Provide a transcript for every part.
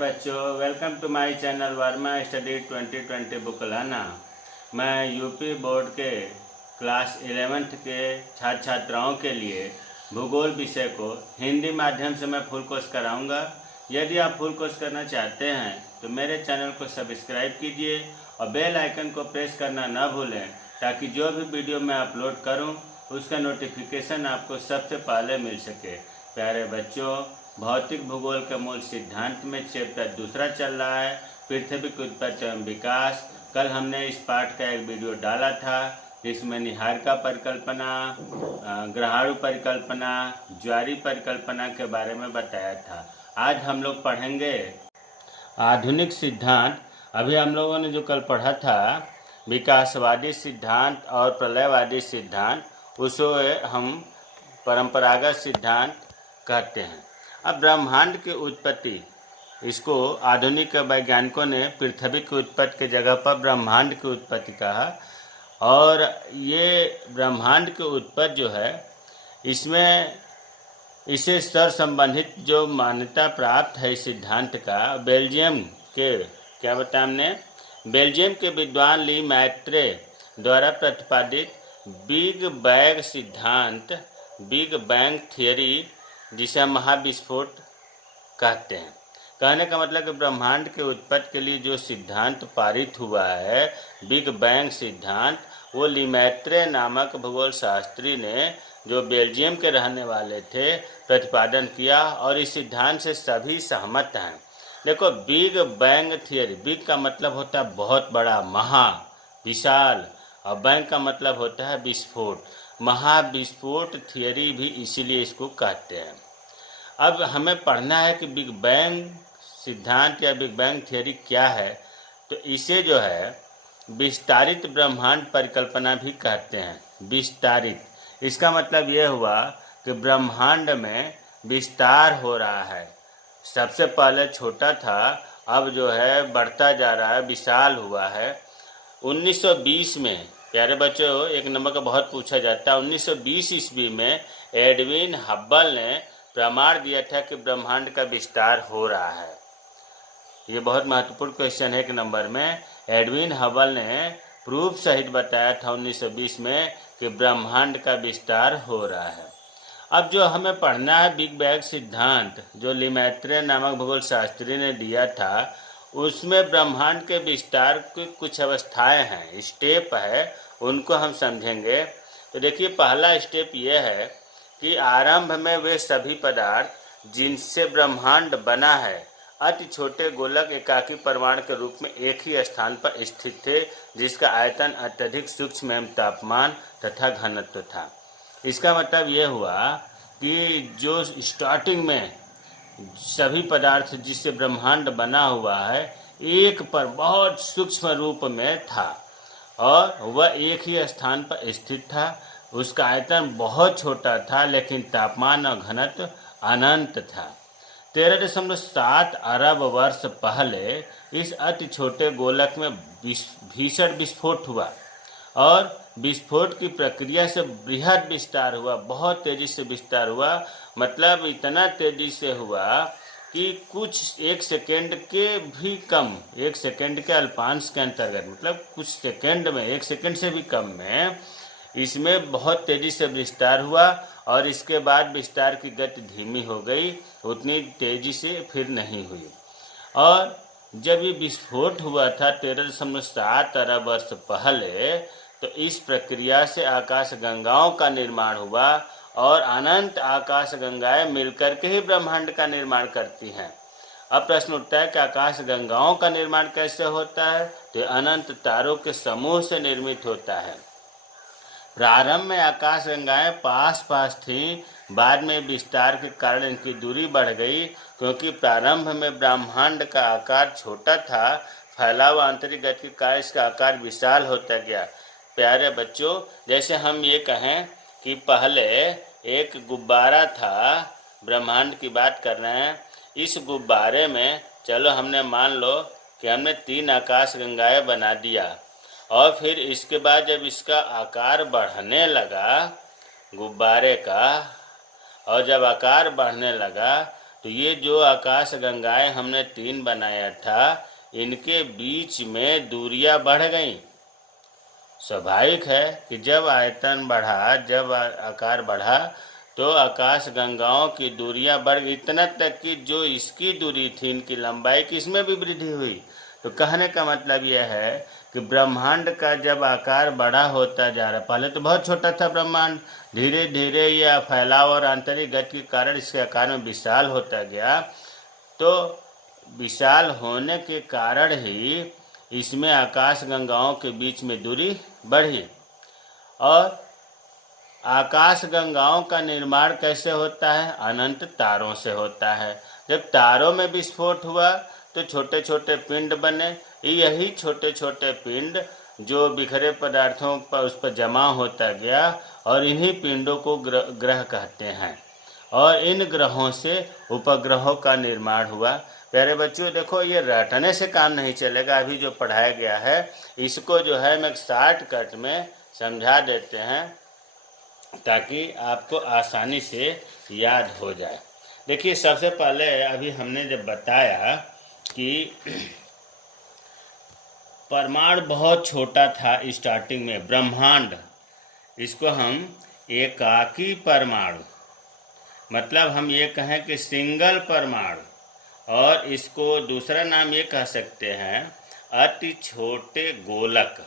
बच्चों, welcome to my channel Verma study 2020 book लाना। मैं यूपी बोर्ड के क्लास 11th के छात्र छात्राओं के लिए भूगोल विषय को हिंदी माध्यम से मैं फुल कोर्स कराऊंगा। यदि आप फुल कोर्स करना चाहते हैं तो मेरे चैनल को सब्सक्राइब कीजिए और बेल आइकन को प्रेस करना न भूलें, ताकि जो भी वीडियो मैं अपलोड करूं उसका नोटिफिकेशन आपको सबसे पहले मिल सके। प्यारे बच्चों, भौतिक भूगोल के मूल सिद्धांत में चैप्टर दूसरा चल रहा है, पृथ्वी की उत्पत्ति एवं विकास। कल हमने इस पाठ का एक वीडियो डाला था जिसमें निहारिका परिकल्पना, ग्रहाणु परिकल्पना, ज्वारीय परिकल्पना के बारे में बताया था। आज हम लोग पढ़ेंगे आधुनिक सिद्धांत। अभी हम लोगों ने जो कल पढ़ा था विकासवादी सिद्धांत और प्रलयवादी सिद्धांत, उसको हम परंपरागत सिद्धांत कहते हैं। अब ब्रह्मांड की उत्पत्ति, इसको आधुनिक वैज्ञानिकों ने पृथ्वी की उत्पत्ति की जगह पर ब्रह्मांड की उत्पत्ति कहा। और ये ब्रह्मांड की उत्पत्ति जो है, इसमें इसे सर संबंधित जो मान्यता प्राप्त है इस सिद्धांत का, बेल्जियम के क्या बताया हमने, बेल्जियम के विद्वान ली मैत्रे द्वारा प्रतिपादित बिग बैंग सिद्धांत, बिग बैंग थियरी, जिसे हम महाविस्फोट कहते हैं। कहने का मतलब कि ब्रह्मांड के उत्पत्ति के लिए जो सिद्धांत पारित हुआ है, बिग बैंग सिद्धांत, वो लीमैत्रे नामक भूगोल शास्त्री ने, जो बेल्जियम के रहने वाले थे, प्रतिपादन किया और इस सिद्धांत से सभी सहमत हैं। देखो, बिग बैंग थियरी, बिग का मतलब होता है बहुत बड़ा, महा, विशाल, और बैंग का मतलब होता है विस्फोट। महाविस्फोट थियरी भी इसीलिए इसको कहते हैं। अब हमें पढ़ना है कि बिग बैंग सिद्धांत या बिग बैंग थियरी क्या है। तो इसे जो है विस्तारित ब्रह्मांड परिकल्पना भी कहते हैं। विस्तारित, इसका मतलब यह हुआ कि ब्रह्मांड में विस्तार हो रहा है। सबसे पहले छोटा था, अब जो है बढ़ता जा रहा है, विशाल हुआ है। 1920 में, प्यारे बच्चों, एक नंबर का बहुत पूछा जाता है, 1920 ईस्वी में एडविन हब्बल ने प्रमाण दिया था कि ब्रह्मांड का विस्तार हो रहा है। ये बहुत महत्वपूर्ण क्वेश्चन है। एक नंबर में एडविन हब्बल ने प्रूफ सहित बताया था 1920 में कि ब्रह्मांड का विस्तार हो रहा है। अब जो हमें पढ़ना है बिग बैंग सिद्धांत, जो लीमैत्रे नामक भूगोल शास्त्री ने दिया था, उसमें ब्रह्मांड के विस्तार की कुछ अवस्थाएं हैं, स्टेप है, उनको हम समझेंगे। तो देखिए, पहला स्टेप यह है कि आरंभ में वे सभी पदार्थ जिनसे ब्रह्मांड बना है अति छोटे गोलक एकाकी परमाणु के रूप में एक ही स्थान पर स्थित थे, जिसका आयतन अत्यधिक सूक्ष्म एवं तापमान तथा घनत्व था। इसका मतलब यह हुआ कि जो स्टार्टिंग में सभी पदार्थ जिससे ब्रह्मांड बना हुआ है, एक पर बहुत सूक्ष्म रूप में था और वह एक ही स्थान पर स्थित था। उसका आयतन बहुत छोटा था, लेकिन तापमान और घनत्व अनंत था। 13.7 अरब वर्ष पहले इस अति छोटे गोलक में भीषण विस्फोट हुआ और विस्फोट की प्रक्रिया से बृहद विस्तार हुआ, बहुत तेजी से विस्तार हुआ। मतलब इतना तेजी से हुआ कि कुछ एक सेकेंड के भी कम, एक सेकेंड के अल्पांश के अंतर्गत, मतलब कुछ सेकेंड में, एक सेकेंड से भी कम में इसमें बहुत तेजी से विस्तार हुआ। और इसके बाद विस्तार की गति धीमी हो गई, उतनी तेजी से फिर नहीं हुई। और जब ये विस्फोट हुआ था 13.7 अरब वर्ष पहले, तो इस प्रक्रिया से आकाश गंगाओं का निर्माण हुआ और अनंत आकाश गंगाएं मिलकर के ही ब्रह्मांड का निर्माण करती हैं। अब प्रश्न उठता है कि आकाश गंगाओं का निर्माण कैसे होता है? तो अनंत तारों के समूह से निर्मित होता है। प्रारंभ में आकाश गंगाएं पास पास थीं, बाद में विस्तार के कारण इनकी दूरी बढ़ गई, क्योंकि प्रारंभ में ब्रह्मांड का आकार छोटा था, फैलाव आंतरिक गति के कारण इसका आकार विशाल होता गया। प्यारे बच्चों, जैसे हम ये कहें कि पहले एक गुब्बारा था, ब्रह्मांड की बात कर रहे हैं, इस गुब्बारे में चलो हमने मान लो कि हमने 3 आकाश गंगाएं बना दिया, और फिर इसके बाद जब इसका आकार बढ़ने लगा गुब्बारे का, और जब आकार बढ़ने लगा तो ये जो आकाश गंगाएं हमने 3 बनाया था, इनके बीच में दूरियां बढ़ गई। स्वाभाविक है कि जब आयतन बढ़ा, जब आकार बढ़ा, तो आकाश गंगाओं की दूरियां बढ़ गई, इतना तक कि जो इसकी दूरी थी, इनकी लंबाई की, इसमें भी वृद्धि हुई। तो कहने का मतलब यह है कि ब्रह्मांड का जब आकार बड़ा होता जा रहा, पहले तो बहुत छोटा था ब्रह्मांड, धीरे धीरे यह फैलाव और आंतरिक गति के कारण इसके आकार में विशाल होता गया। तो विशाल होने के कारण ही इसमें आकाश गंगाओं के बीच में दूरी बढ़ी। और आकाश गंगाओं का निर्माण कैसे होता है? अनंत तारों से होता है। जब तारों में विस्फोट हुआ तो छोटे छोटे पिंड बने। यही छोटे छोटे पिंड जो बिखरे पदार्थों पर उस पर जमा होता गया, और इन्हीं पिंडों को ग्रह कहते हैं। और इन ग्रहों से उपग्रहों का निर्माण हुआ। प्यारे बच्चों देखो, ये रटने से काम नहीं चलेगा। अभी जो पढ़ाया गया है इसको जो है मैं शॉर्टकट में समझा देते हैं ताकि आपको आसानी से याद हो जाए। देखिए, सबसे पहले अभी हमने जब बताया कि परमाणु बहुत छोटा था स्टार्टिंग में, ब्रह्मांड, इसको हम एकाकी परमाणु, मतलब हम ये कहें कि सिंगल परमाणु, और इसको दूसरा नाम ये कह सकते हैं अति छोटे गोलक।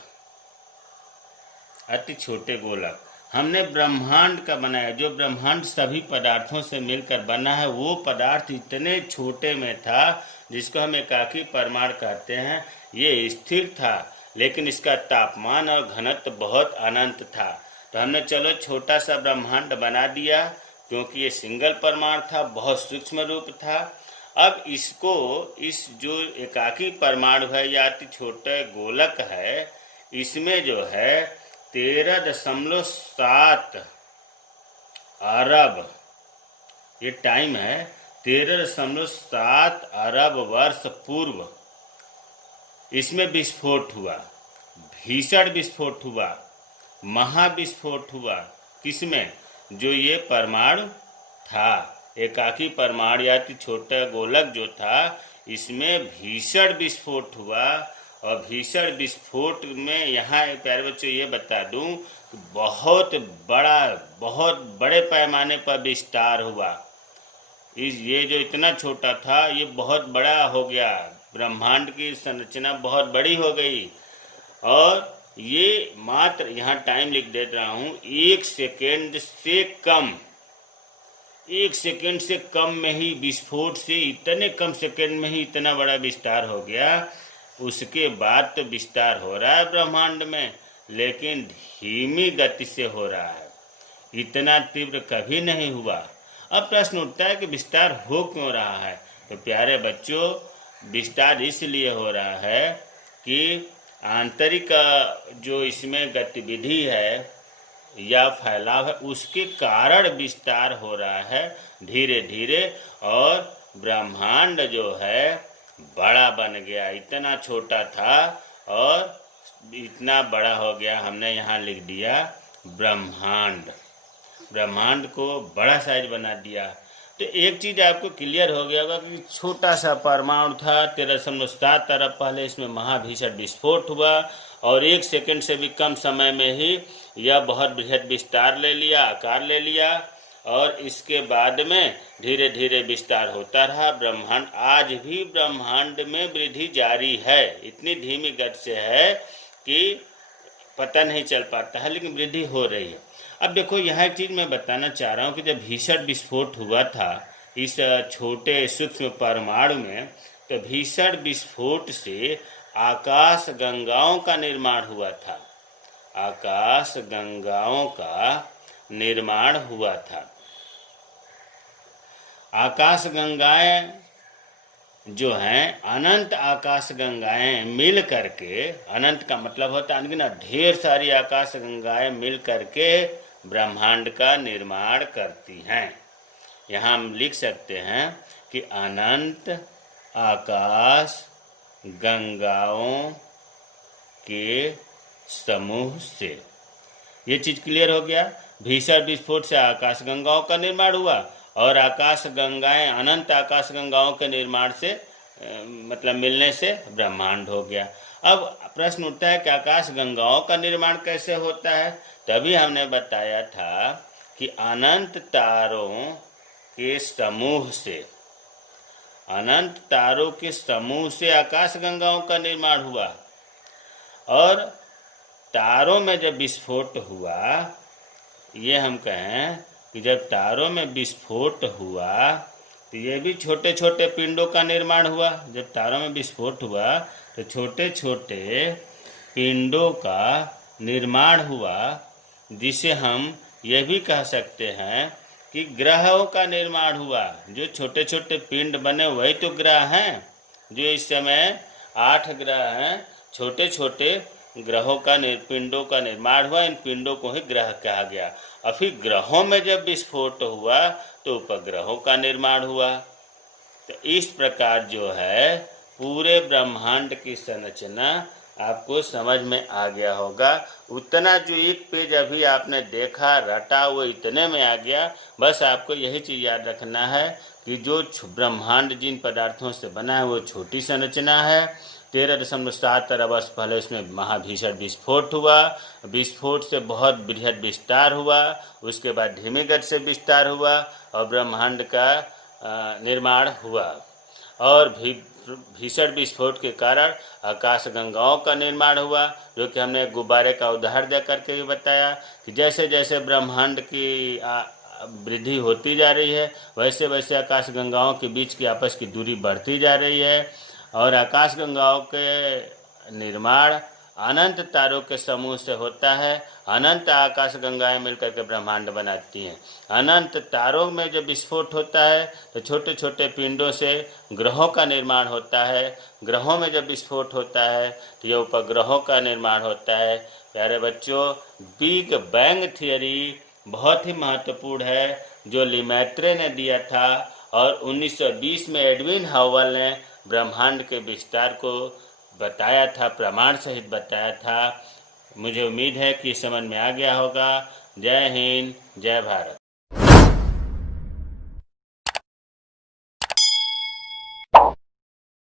अति छोटे गोलक हमने ब्रह्मांड का बनाया। जो ब्रह्मांड सभी पदार्थों से मिलकर बना है, वो पदार्थ इतने छोटे में था जिसको हम एकाकी परमाणु कहते हैं। ये स्थिर था, लेकिन इसका तापमान और घनत्व बहुत अनंत था। तो हमने चलो छोटा सा ब्रह्मांड बना दिया, क्योंकि ये सिंगल परमाणु था, बहुत सूक्ष्म रूप था। अब इसको, इस जो एकाकी परमाणु है या अति छोटे गोलक है, इसमें जो है 13.7 अरब, ये टाइम है, 13.7 अरब वर्ष पूर्व इसमें विस्फोट हुआ, भीषण विस्फोट हुआ, महाविस्फोट हुआ। किसमें? जो ये परमाणु था, एकाकी परमाणु या अति छोटा गोलक जो था, इसमें भीषण विस्फोट हुआ। और भीषण विस्फोट में यहाँ प्यारे बच्चों ये बता दूं कि बहुत बड़े पैमाने पर विस्तार हुआ। ये जो इतना छोटा था ये बहुत बड़ा हो गया, ब्रह्मांड की संरचना बहुत बड़ी हो गई। और ये मात्र, यहाँ टाइम लिख दे रहा हूँ, 1 सेकेंड से कम, 1 सेकेंड से कम में ही विस्फोट से इतने कम सेकेंड में ही इतना बड़ा विस्तार हो गया। उसके बाद तो विस्तार हो रहा है ब्रह्मांड में, लेकिन धीमी गति से हो रहा है, इतना तीव्र कभी नहीं हुआ। अब प्रश्न उठता है कि विस्तार हो क्यों रहा है? तो प्यारे बच्चों, विस्तार इसलिए हो रहा है कि आंतरिक जो इसमें गतिविधि है या फैलाव है, उसके कारण विस्तार हो रहा है धीरे धीरे। और ब्रह्मांड जो है बड़ा बन गया, इतना छोटा था और इतना बड़ा हो गया। हमने यहाँ लिख दिया ब्रह्मांड, ब्रह्मांड को बड़ा साइज बना दिया। तो एक चीज़ आपको क्लियर हो गया होगा कि छोटा सा परमाणु था, 13.7 अरब पहले इसमें महाभीषण विस्फोट हुआ, और 1 सेकंड से भी कम समय में ही यह बहुत बृहद विस्तार ले लिया, आकार ले लिया। और इसके बाद में धीरे धीरे विस्तार होता रहा। ब्रह्मांड, आज भी ब्रह्मांड में वृद्धि जारी है, इतनी धीमी गति से है कि पता नहीं चल पाता है, लेकिन वृद्धि हो रही है। अब देखो, यहाँ एक चीज़ मैं बताना चाह रहा हूँ कि जब भीषण विस्फोट हुआ था इस छोटे सूक्ष्म परमाणु में, तो भीषण विस्फोट से आकाश गंगाओं का निर्माण हुआ था। आकाश गंगाओं का निर्माण हुआ था। आकाश गंगाएं जो हैं, अनंत आकाश गंगाएं मिल करके, अनंत का मतलब होता है ना, ढेर सारी आकाश गंगाएं मिल करके ब्रह्मांड का निर्माण करती हैं। यहाँ हम लिख सकते हैं कि अनंत आकाश गंगाओं के समूह से। ये चीज़ क्लियर हो गया। भीषण विस्फोट से आकाश गंगाओं का निर्माण हुआ, और आकाश गंगाएं, अनंत आकाश गंगाओं के निर्माण से मतलब मिलने से ब्रह्मांड हो गया। अब प्रश्न उठता है कि आकाश गंगाओं का निर्माण कैसे होता है। तभी हमने बताया था कि अनंत तारों के समूह से, अनंत तारों के समूह से आकाश गंगाओं का निर्माण हुआ। और तारों में जब विस्फोट हुआ, ये हम कहें कि जब तारों में विस्फोट हुआ तो ये भी छोटे छोटे पिंडों का निर्माण हुआ। जब तारों में विस्फोट हुआ तो छोटे छोटे पिंडों का निर्माण हुआ, जिसे हम ये भी कह सकते हैं कि ग्रहों का निर्माण हुआ। जो छोटे छोटे पिंड बने वही तो ग्रह हैं। जो इस समय 8 ग्रह हैं, छोटे छोटे ग्रहों का पिंडों का निर्माण हुआ। इन पिंडों को ही ग्रह कहा गया। और फिर ग्रहों में जब विस्फोट हुआ तो उपग्रहों का निर्माण हुआ। तो इस प्रकार जो है पूरे ब्रह्मांड की संरचना आपको समझ में आ गया होगा। उतना जो एक पेज अभी आपने देखा रटा वो इतने में आ गया। बस आपको यही चीज़ याद रखना है कि जो ब्रह्मांड जिन पदार्थों से बना है वो छोटी संरचना है। 13.7 अरब वर्ष पहले उसमें महाभीषण विस्फोट हुआ। विस्फोट से बहुत बृहद विस्तार हुआ। उसके बाद धीमी गति से विस्तार हुआ और ब्रह्मांड का निर्माण हुआ। और भीषण विस्फोट के कारण आकाश गंगाओं का निर्माण हुआ, जो कि हमने गुब्बारे का उदाहरण दे करके भी बताया कि जैसे जैसे ब्रह्मांड की वृद्धि होती जा रही है वैसे वैसे आकाश गंगाओं के बीच की आपस की दूरी बढ़ती जा रही है। और आकाश गंगाओं के निर्माण अनंत तारों के समूह से होता है। अनंत आकाश गंगाएं मिलकर के ब्रह्मांड बनाती हैं। अनंत तारों में जब विस्फोट होता है तो छोटे छोटे पिंडों से ग्रहों का निर्माण होता है। ग्रहों में जब विस्फोट होता है तो ये उपग्रहों का निर्माण होता है। प्यारे बच्चों, बिग बैंग थियरी बहुत ही महत्वपूर्ण है जो लीमैत्रे ने दिया था। और 1920 में एडविन हबल ने ब्रह्मांड के विस्तार को बताया था, प्रमाण सहित बताया था। मुझे उम्मीद है कि समझ में आ गया होगा। जय हिंद, जय भारत।